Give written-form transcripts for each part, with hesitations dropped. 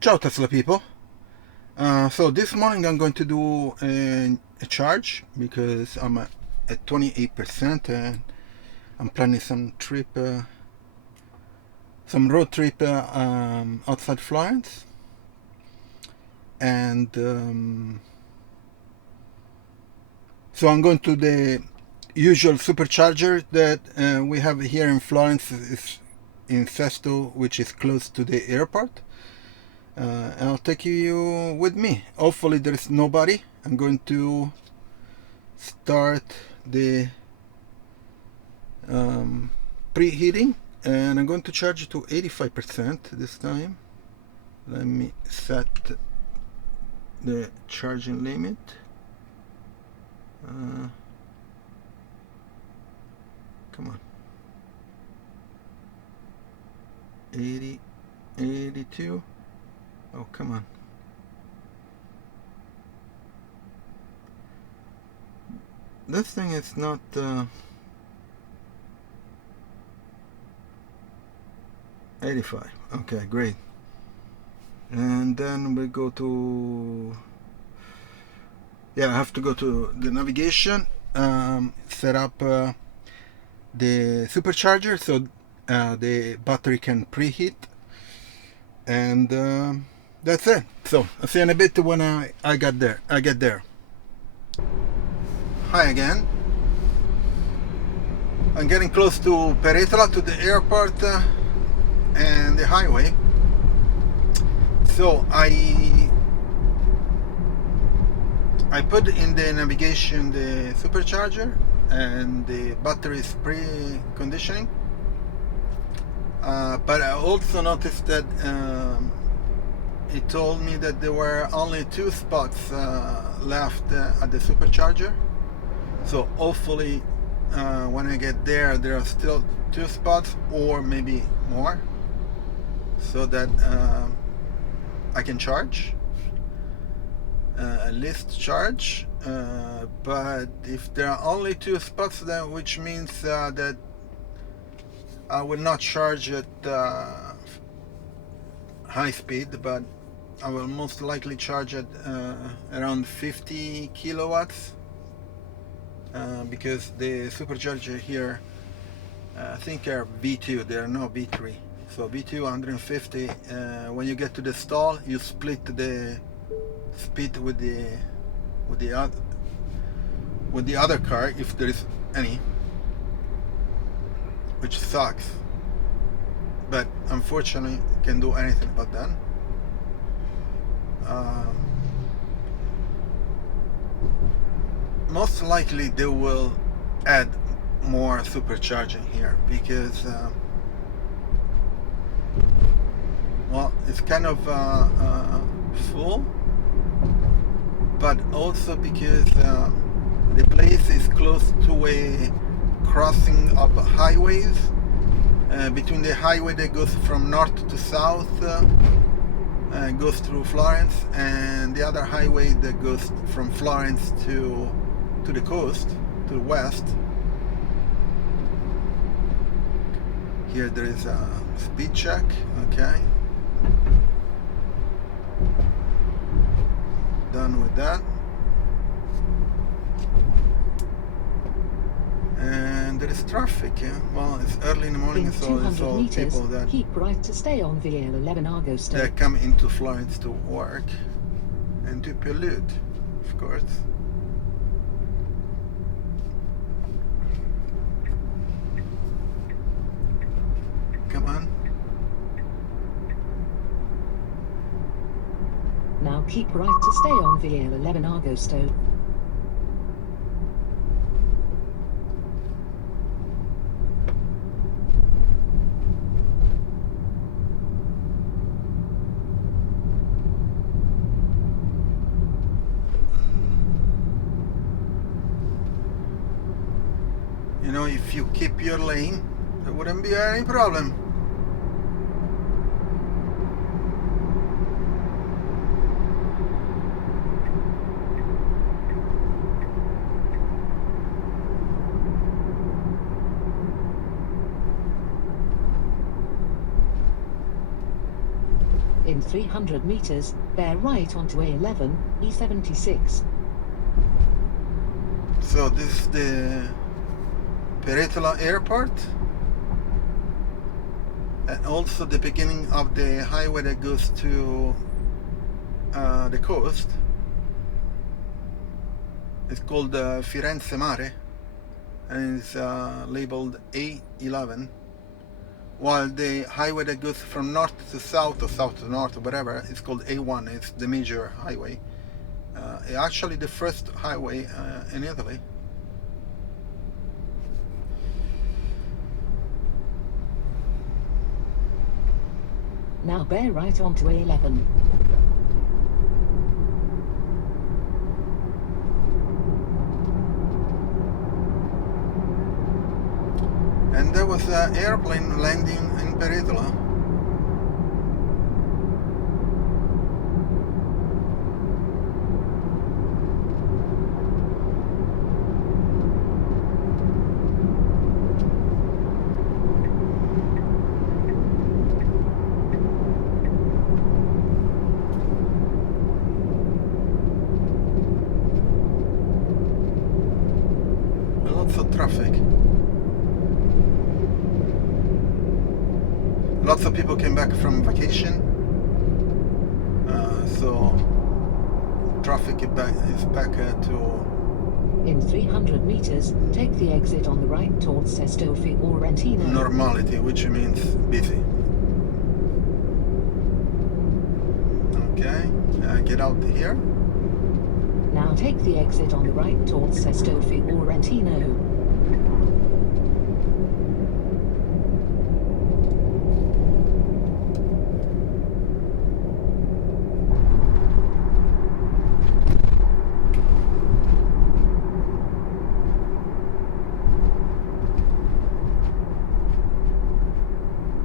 Ciao Tesla people. So this morning I'm going to do a charge because I'm at 28% and I'm planning some road trip outside Florence, and so I'm going to the usual supercharger that we have here in Florence, is in Sesto, which is close to the airport. And I'll take you with me. Hopefully there is nobody. I'm going to start the preheating, and I'm going to charge it to 85% this time. Let me set the charging limit. Come on. 82. Oh, come on. This thing is not 85. Okay, great. And then we go to, I have to go to the navigation, set up the supercharger so the battery can preheat, and that's it. So I'll see you in a bit when I get there. Hi again. I'm getting close to Peretola, to the airport and the highway. So I put in the navigation the supercharger and the battery is pre-conditioning. But I also noticed that it told me that there were only 2 spots left at the supercharger. So hopefully when I get there are still 2 spots or maybe more, so that I can charge, at least charge. But if there are only 2 spots, then which means that I will not charge at high speed, but I will most likely charge at around 50 kilowatts, because the supercharger here I think are V2, they are not V3. So V2 150. When you get to the stall, you split the speed with the other car, if there is any, which sucks, but unfortunately can't do anything about that. Most likely they will add more supercharging here because well, it's kind of full, but also because the place is close to a crossing of highways, between the highway that goes from north to south, goes through Florence, and the other highway that goes from Florence to the coast, to the west. Here there is a speed check. Okay, done with that. And there is traffic. Well, it's early in the morning, in so it's all meters, people that keep right to stay on VL11 Argosto. that come into Florence to work and to pollute, of course. Come on. Now keep right to stay on VL11 Argosto. You know, if you keep your lane, there wouldn't be any problem. In 300 meters, bear right onto A11, E76. So this is the Peretola Airport, and also the beginning of the highway that goes to the coast. It's called Firenze Mare, and it's labeled A11, while the highway that goes from north to south or south to north or whatever is called A1. It's the major highway, actually the first highway in Italy. Now bear right onto A11. And there was an airplane landing in Peretola. Lots of traffic. Lots of people came back from vacation, so traffic is back to In 300 meters, take the exit on the right towards Sesto Fiorentino. normality, which means busy. Okay, get out here. Now take the exit on the right towards Sesto Fiorentino.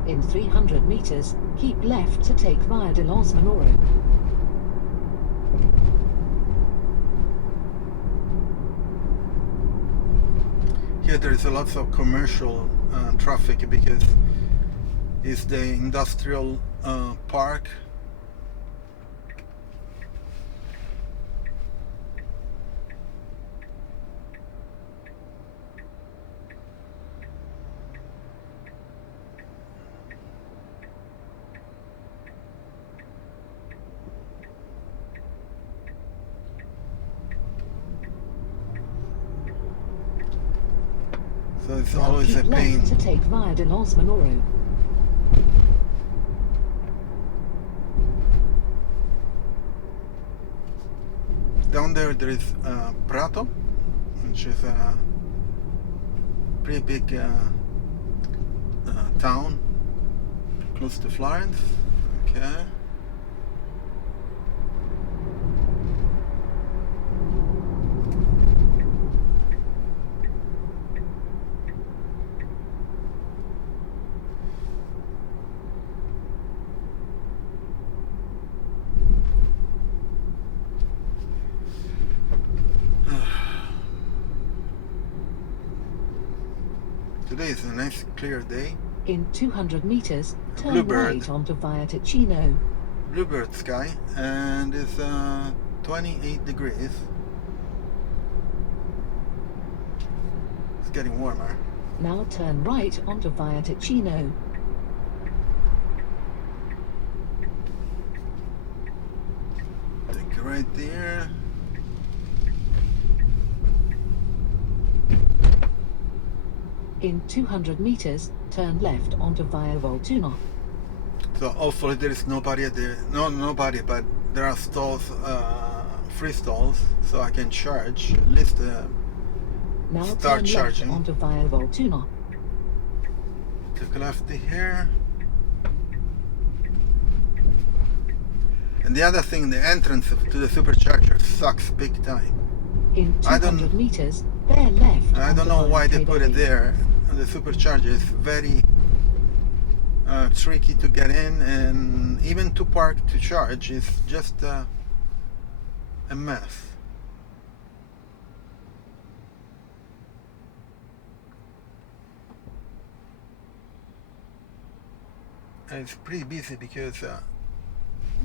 In 300 meters, keep left to take Via de los Minoro. Here there is a lot of commercial traffic because it's the industrial park. So it's Now always keep a pain. left to take Via de los Minoro. Down there is Prato, which is a pretty big town close to Florence. Okay. Today is a nice clear day. In 200 meters, turn Bluebird. right onto Via Ticino. Bluebird sky, and it's 28 degrees. It's getting warmer. Now turn right onto Via Ticino. Take it right there. In 200 meters, turn left onto Via Volturno. So hopefully there is nobody at the nobody, but there are stalls, free stalls, so I can charge. At least Now start turn charging. left onto Via Volturno. Take a left here. And the other thing, the entrance to the Supercharger sucks big time. In I don't- 200 meters, bear left. I don't onto know why Via they put it Treveri. there. The Supercharger is very tricky to get in, and even to park to charge is just a mess. And it's pretty busy because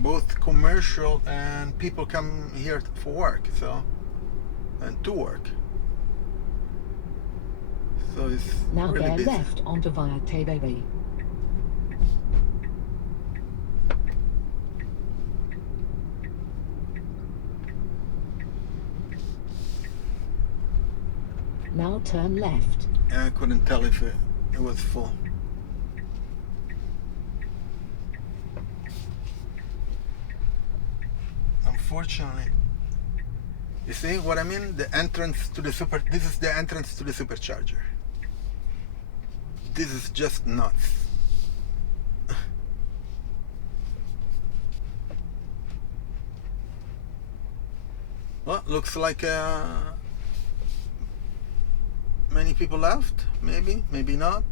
both commercial and people come here for work, so, and to work. So it's Now really bear busy. left onto Via Tebebe. Now turn left. I couldn't tell if it was full. Unfortunately, you see what I mean? The entrance to the this is the entrance to the Supercharger. This is just nuts. Well, looks like many people left. Maybe, maybe not.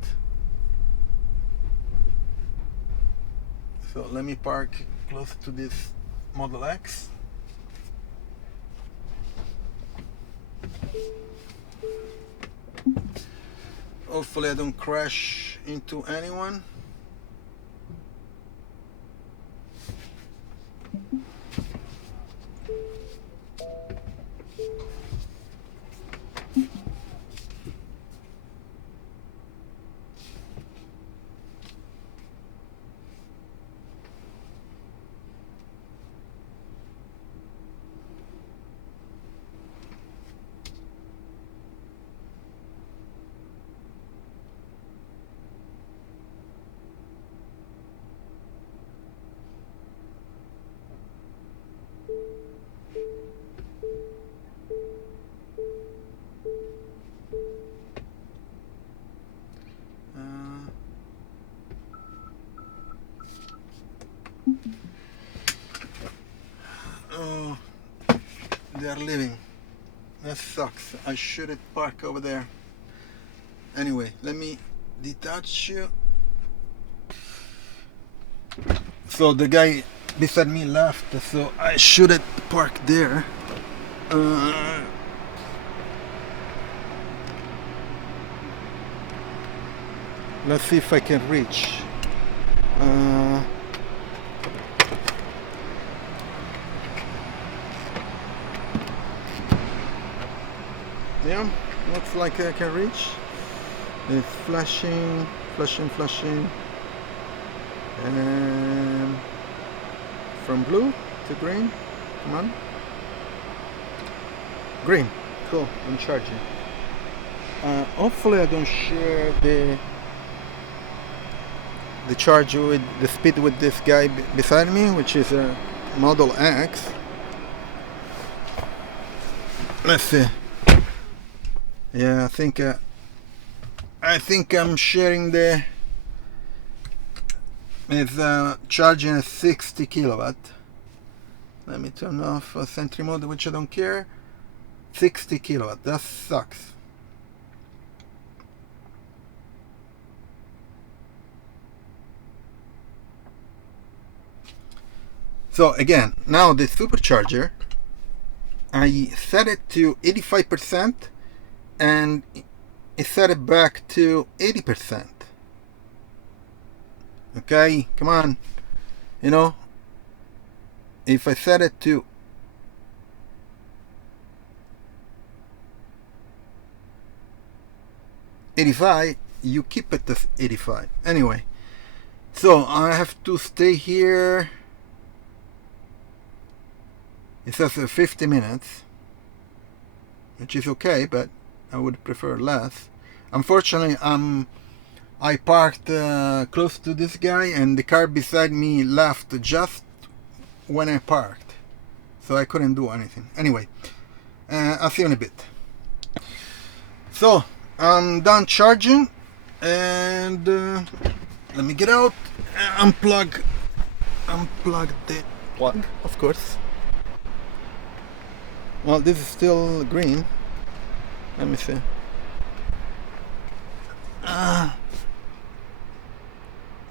So let me park close to this Model X. Hopefully I don't crash into anyone. Oh, they are leaving. That sucks. I shouldn't park over there. Anyway, let me detach you. So the guy beside me left, so I shouldn't park there. Let's see if I can reach. Yeah, looks like I can reach. It's flashing, flashing, flashing. And from blue to green. Come on. Green. Cool. I'm charging. Hopefully I don't share the charge with the speed with this guy beside me, which is a Model X. Let's see. Yeah, I think I'm sharing the. It's charging at 60 kilowatt. Let me turn off Sentry mode, which I don't care. 60 kilowatt. That sucks. So again, now the Supercharger, I set it to 85% and it set it back to 80%. Okay, come on. You know, if I set it to 85, you keep it at 85. Anyway, so I have to stay here. It says 50 minutes, which is okay, but I would prefer less. Unfortunately, I parked close to this guy, and the car beside me left just when I parked, so I couldn't do anything. Anyway, I'll see you in a bit. So I'm done charging, and let me get out and unplug the plug, of course. Well, this is still green. Let me see.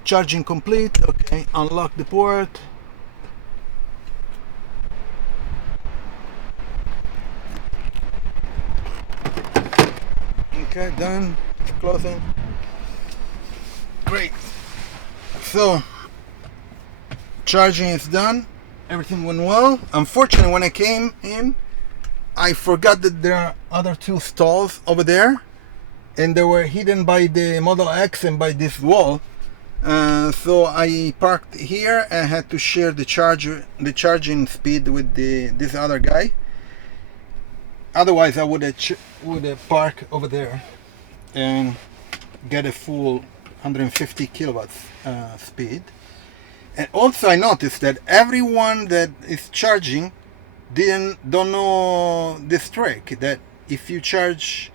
Charging complete. Okay, unlock the port. Okay, done. Closing. Great. So charging is done. Everything went well. Unfortunately, when I came in, I forgot that there are other two stalls over there, and they were hidden by the Model X and by this wall. So I parked here and had to share the charging speed with this other guy. Otherwise, I would have parked over there and get a full 150 kilowatts speed. And also, I noticed that everyone that is charging don't know this trick, that if you charge,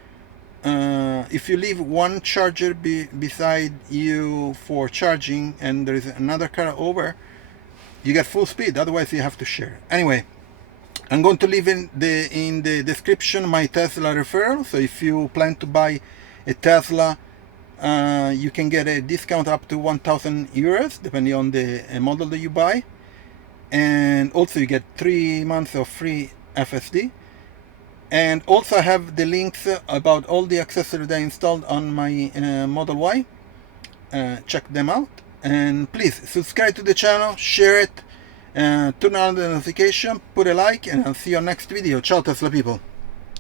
if you leave one charger beside you for charging and there is another car over, you get full speed. Otherwise, you have to share. Anyway, I'm going to leave in the description my Tesla referral. So if you plan to buy a Tesla, you can get a discount up to 1,000 euros depending on the model that you buy. And also you get 3 months of free FSD. And also I have the links about all the accessories that I installed on my Model Y. Check them out. And please subscribe to the channel, share it, turn on the notification, put a like, and I'll see you on next video. Ciao Tesla people.